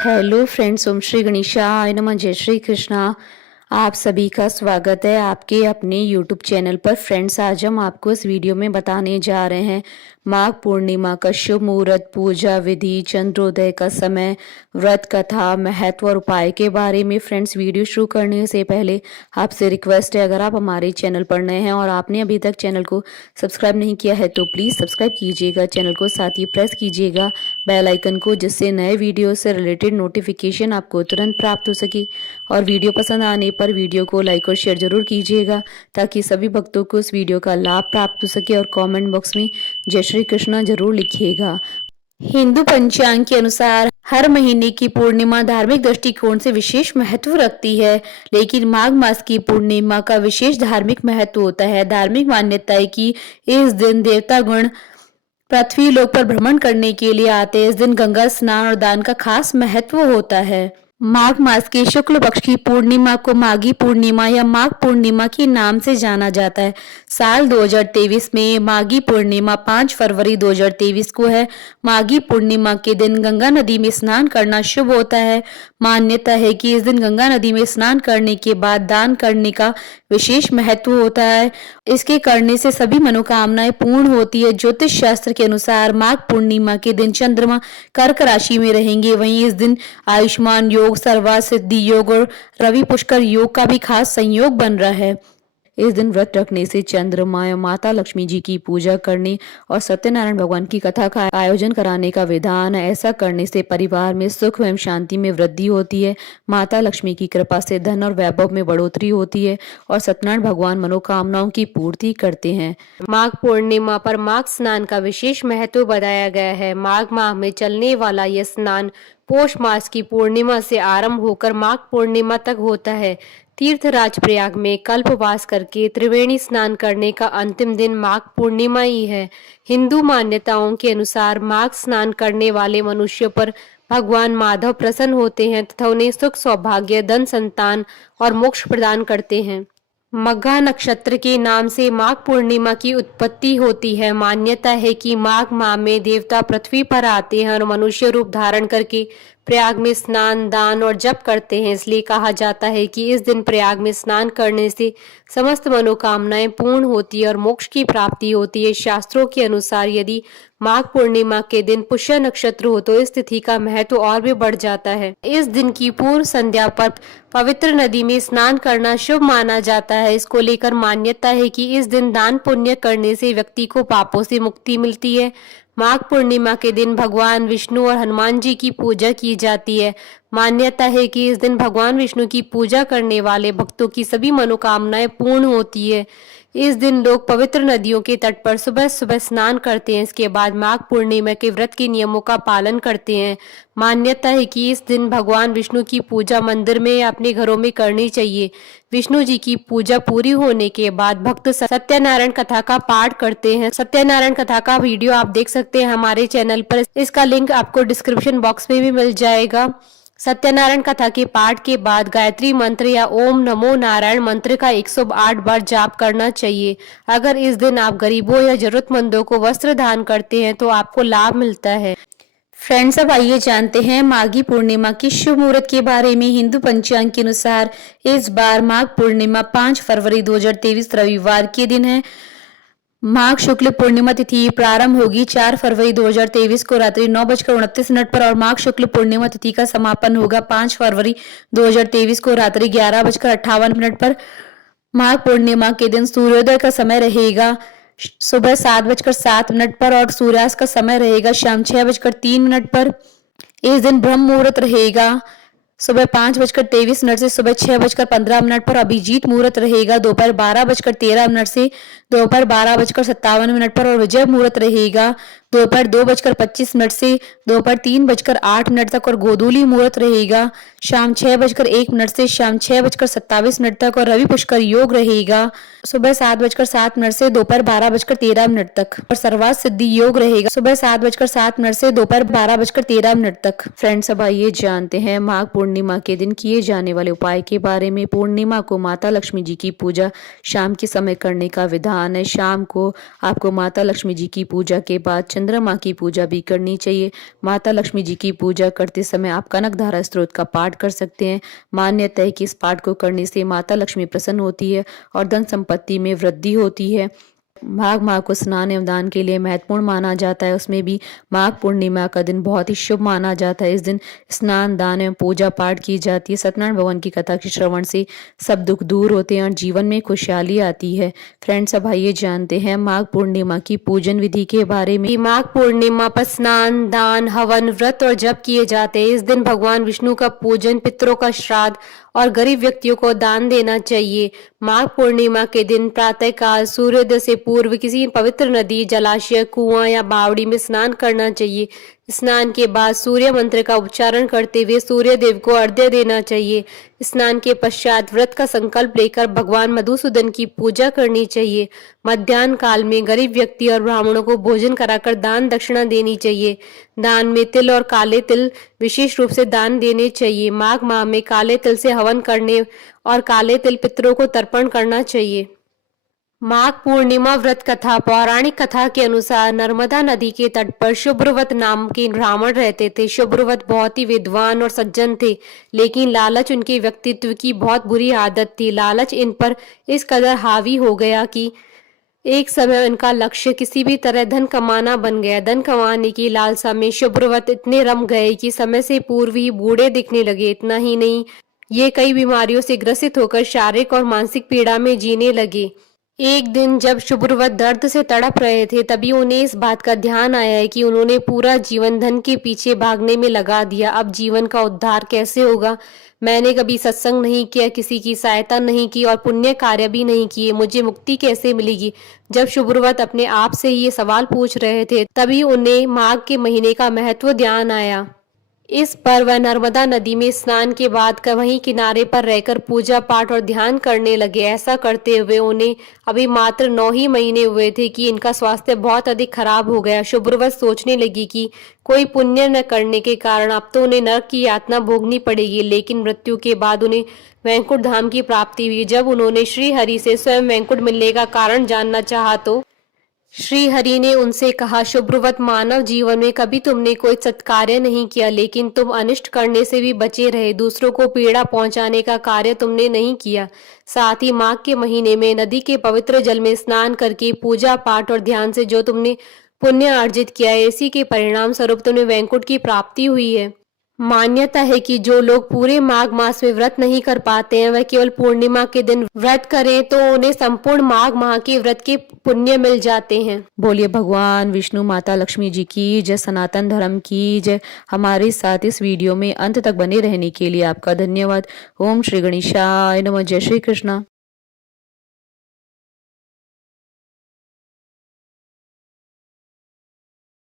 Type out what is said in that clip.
Hello friends, ओम श्री गणेशाय नमः। जय श्री कृष्णा। आप सभी का स्वागत है आपके अपने यूट्यूब चैनल पर। फ्रेंड्स, आज हम आपको इस वीडियो में बताने जा रहे हैं माघ पूर्णिमा का शुभ मुहूर्त, पूजा विधि, चंद्रोदय का समय, व्रत कथा, महत्व और उपाय के बारे में। फ्रेंड्स, वीडियो शुरू करने से पहले आपसे रिक्वेस्ट है, अगर आप हमारे चैनल पर नए हैं और आपने अभी तक चैनल को सब्सक्राइब नहीं किया है तो प्लीज़ सब्सक्राइब कीजिएगा चैनल को, साथ ही प्रेस कीजिएगा बेल आइकन को, जिससे नए वीडियो से रिलेटेड नोटिफिकेशन आपको तुरंत प्राप्त हो सके। और वीडियो पसंद आने पर वीडियो को लाइक और शेयर जरूर कीजिएगा ताकि सभी भक्तों को इस वीडियो का लाभ प्राप्त हो सके। और कमेंट बॉक्स में जय श्री कृष्णा जरूर लिखिएगा। हिंदू पंचांग के अनुसार हर महीने की पूर्णिमा धार्मिक दृष्टिकोण से विशेष महत्व रखती है, लेकिन माघ मास की पूर्णिमा का विशेष धार्मिक महत्व होता है। धार्मिक मान्यता है कि इस दिन देवतागण पृथ्वी लोक पर भ्रमण करने के लिए आते हैं। इस दिन गंगा स्नान और दान का खास महत्व होता है। माघ मास के शुक्ल पक्ष की पूर्णिमा को माघी पूर्णिमा या माघ पूर्णिमा के नाम से जाना जाता है। साल 2023 में माघी पूर्णिमा 5 फरवरी 2023 को है। माघी पूर्णिमा के दिन गंगा नदी में स्नान करना शुभ होता है। मान्यता है कि इस दिन गंगा नदी में स्नान करने के बाद दान करने का विशेष महत्व होता है। इसके करने से सभी मनोकामनाएं पूर्ण होती है। ज्योतिष शास्त्र के अनुसार माघ पूर्णिमा के दिन चंद्रमा कर्क राशि में रहेंगे। वहीं इस दिन आयुष्मान योग, सर्वार्थ सिद्धि योग और रवि पुष्कर योग का भी खास संयोग बन रहा है। इस दिन व्रत रखने से चंद्रमा और माता लक्ष्मी जी की पूजा करने और सत्यनारायण भगवान की कथा का आयोजन कराने का विधान है। ऐसा करने से परिवार में सुख एवं शांति में वृद्धि होती है। माता लक्ष्मी की कृपा से धन और वैभव में बढ़ोतरी होती है और सत्यनारायण भगवान मनोकामनाओं की पूर्ति करते हैं। माघ पूर्णिमा पर माघ स्नान का विशेष महत्व बताया गया है। माघ माह में चलने वाला यह स्नान पौष मास की पूर्णिमा से आरंभ होकर माघ पूर्णिमा तक होता है। तीर्थराज प्रयाग में कल्पवास करके त्रिवेणी स्नान करने का अंतिम दिन माघ पूर्णिमा ही है। हिंदू मान्यताओं के अनुसार माघ स्नान करने वाले मनुष्यों पर भगवान माधव प्रसन्न होते हैं तथा उन्हें सुख, सौभाग्य, धन, संतान और मोक्ष प्रदान करते हैं। मघा नक्षत्र के नाम से माघ पूर्णिमा की उत्पत्ति होती है। मान्यता है कि माघ माह में देवता पृथ्वी पर आते हैं और मनुष्य रूप धारण करके प्रयाग में स्नान, दान और जप करते हैं। इसलिए कहा जाता है कि इस दिन प्रयाग में स्नान करने से समस्त मनोकामनाएं पूर्ण होती है और मोक्ष की प्राप्ति होती है। शास्त्रों के अनुसार यदि माघ पूर्णिमा के दिन पुष्य नक्षत्र हो तो इस तिथि का महत्व और भी बढ़ जाता है। इस दिन की पूर्व संध्या पर पवित्र नदी में स्नान करना शुभ माना जाता है। इसको लेकर मान्यता है कि इस दिन दान पुण्य करने से व्यक्ति को पापों से मुक्ति मिलती है। माघ पूर्णिमा के दिन भगवान विष्णु और हनुमान जी की पूजा की जाती है। मान्यता है कि इस दिन भगवान विष्णु की पूजा करने वाले भक्तों की सभी मनोकामनाएं पूर्ण होती है। इस दिन लोग पवित्र नदियों के तट पर सुबह सुबह स्नान करते हैं। इसके बाद माघ पूर्णिमा के व्रत के नियमों का पालन करते हैं। मान्यता है कि इस दिन भगवान विष्णु की पूजा मंदिर में या अपने घरों में करनी चाहिए। विष्णु जी की पूजा पूरी होने के बाद भक्त सत्यनारायण कथा का पाठ करते हैं। सत्यनारायण कथा का वीडियो आप देख सकते हैं हमारे चैनल पर। इसका लिंक आपको डिस्क्रिप्शन बॉक्स में भी मिल जाएगा। सत्यनारायण कथा के पाठ के बाद गायत्री मंत्र या ओम नमो नारायण मंत्र का 108 बार जाप करना चाहिए। अगर इस दिन आप गरीबों या जरूरतमंदों को वस्त्र दान करते हैं तो आपको लाभ मिलता है। फ्रेंड्स, अब आइए जानते हैं माघी पूर्णिमा की शुभ मुहूर्त के बारे में। हिंदू पंचांग के अनुसार इस बार माघ पूर्णिमा 5 फरवरी 2023 रविवार के दिन है। माघ शुक्ल पूर्णिमा तिथि प्रारंभ होगी 4 फरवरी 2023 को रात्रि 9:29 पर और माघ शुक्ल पूर्णिमा तिथि का समापन होगा 5 फरवरी 2023 को रात्रि 11:58 पर। माघ पूर्णिमा के दिन सूर्योदय का समय रहेगा सुबह 7:07 पर और सूर्यास्त का समय रहेगा शाम 6:03 पर। इस दिन ब्रह्म मुहूर्त रहेगा सुबह 5:23 से सुबह 6:15 पर। अभिजीत मुहूर्त रहेगा दोपहर 12:13 से दोपहर 12:57 पर और विजय मुहूर्त रहेगा दोपहर 2:25 से दोपहर 3:08 तक और गोधूली मुहूर्त रहेगा शाम 6:01 से शाम 6:27 तक और रवि पुष्कर योग रहेगा सुबह 7:07 से दोपहर 12:13 तक और सर्वार्थ सिद्धि योग रहेगा सुबह 7:07 से दोपहर 12:13 तक। फ्रेंड्स, अब आइए जानते हैं माघ पूर्णिमा के दिन किए जाने वाले उपाय के बारे में। पूर्णिमा को माता लक्ष्मी जी की पूजा शाम के समय करने का विधान है। शाम को आपको माता लक्ष्मी जी की पूजा के बाद चंद्रमा की पूजा भी करनी चाहिए। माता लक्ष्मी जी की पूजा करते समय आप कनकधारा स्तोत्र का पाठ कर सकते हैं। मान्यता है कि इस पाठ को करने से माता लक्ष्मी प्रसन्न होती है और धन संपत्ति में वृद्धि होती है। माघ माह को स्नान एवं दान के लिए महत्वपूर्ण माना जाता है। उसमें भी माघ पूर्णिमा का दिन बहुत ही शुभ माना जाता है। इस दिन स्नान दान एवं पूजा पाठ की जाती है। सत्यनारायण भगवान की कथा के श्रवण से सब दुख दूर होते हैं और जीवन में खुशहाली आती है। फ्रेंड्स, अब आइए जानते हैं माघ पूर्णिमा की पूजन विधि के बारे में। माघ पूर्णिमा पर स्नान दान हवन व्रत और जप किए जाते हैं। इस दिन भगवान विष्णु का पूजन, पितरों का श्राद्ध और गरीब व्यक्तियों को दान देना चाहिए। माघ पूर्णिमा के दिन प्रातःकाल सूर्योदय से पूर्व किसी पवित्र नदी, जलाशय, कुआं या बावड़ी में स्नान करना चाहिए। स्नान के बाद सूर्य मंत्र का उच्चारण करते हुए सूर्य देव को अर्घ्य देना चाहिए। स्नान के पश्चात व्रत का संकल्प लेकर भगवान मधुसूदन की पूजा करनी चाहिए। मध्याह्न काल में गरीब व्यक्ति और ब्राह्मणों को भोजन कराकर दान दक्षिणा देनी चाहिए। दान में तिल और काले तिल विशेष रूप से दान देने चाहिए। माघ माह में काले तिल से हवन करने और काले तिल पितरों को तर्पण करना चाहिए। माघ पूर्णिमा व्रत कथा। पौराणिक कथा के अनुसार नर्मदा नदी के तट पर शुभ्रवत नाम के ब्राह्मण रहते थे। शुभ्रवत बहुत ही विद्वान और सज्जन थे, लेकिन लालच उनके व्यक्तित्व की बहुत बुरी आदत थी। लालच इन पर इस कदर हावी हो गया कि एक समय उनका लक्ष्य किसी भी तरह धन कमाना बन गया। धन कमाने की लालसा में शुभ्रवत इतने रम गए कि समय से पूर्व ही बूढ़े दिखने लगे। इतना ही नहीं, ये कई बीमारियों से ग्रसित होकर शारीरिक और मानसिक पीड़ा में जीने लगे। एक दिन जब शुभ्रवत दर्द से तड़प रहे थे, तभी उन्हें इस बात का ध्यान आया है कि उन्होंने पूरा जीवन धन के पीछे भागने में लगा दिया। अब जीवन का उद्धार कैसे होगा? मैंने कभी सत्संग नहीं किया, किसी की सहायता नहीं की और पुण्य कार्य भी नहीं किए, मुझे मुक्ति कैसे मिलेगी? जब शुभ्रवत अपने आप से ये सवाल पूछ रहे थे, तभी उन्हें माघ के महीने का महत्व ध्यान आया। इस पर वह नर्मदा नदी में स्नान के बाद वहीं किनारे पर रहकर पूजा पाठ और ध्यान करने लगे। ऐसा करते हुए उन्हें अभी मात्र 9 ही महीने हुए थे कि इनका स्वास्थ्य बहुत अधिक खराब हो गया। शुभ्रवत सोचने लगी कि कोई पुण्य न करने के कारण अब तो उन्हें नरक की यातना भोगनी पड़ेगी। लेकिन मृत्यु के बाद उन्हें वैकुंठ धाम की प्राप्ति हुई। जब उन्होंने श्री हरि से स्वयं वैकुंठ मिलने का कारण जानना चाहा तो श्री हरि ने उनसे कहा, शुभ्रवत, मानव जीवन में कभी तुमने कोई सत्कार्य नहीं किया, लेकिन तुम अनिष्ट करने से भी बचे रहे। दूसरों को पीड़ा पहुंचाने का कार्य तुमने नहीं किया। साथ ही माघ के महीने में नदी के पवित्र जल में स्नान करके पूजा पाठ और ध्यान से जो तुमने पुण्य अर्जित किया है, इसी के परिणाम स्वरूप तुम्हें वैकुंठ की प्राप्ति हुई है। मान्यता है कि जो लोग पूरे माघ मास में व्रत नहीं कर पाते हैं, वह केवल पूर्णिमा के दिन व्रत करें तो उन्हें संपूर्ण माघ माह के व्रत के पुण्य मिल जाते हैं। बोलिए भगवान विष्णु, माता लक्ष्मी जी की जय, सनातन धर्म की जय। हमारे साथ इस वीडियो में अंत तक बने रहने के लिए आपका धन्यवाद। ओम श्री गणेशाय नमः। जय श्री कृष्णा।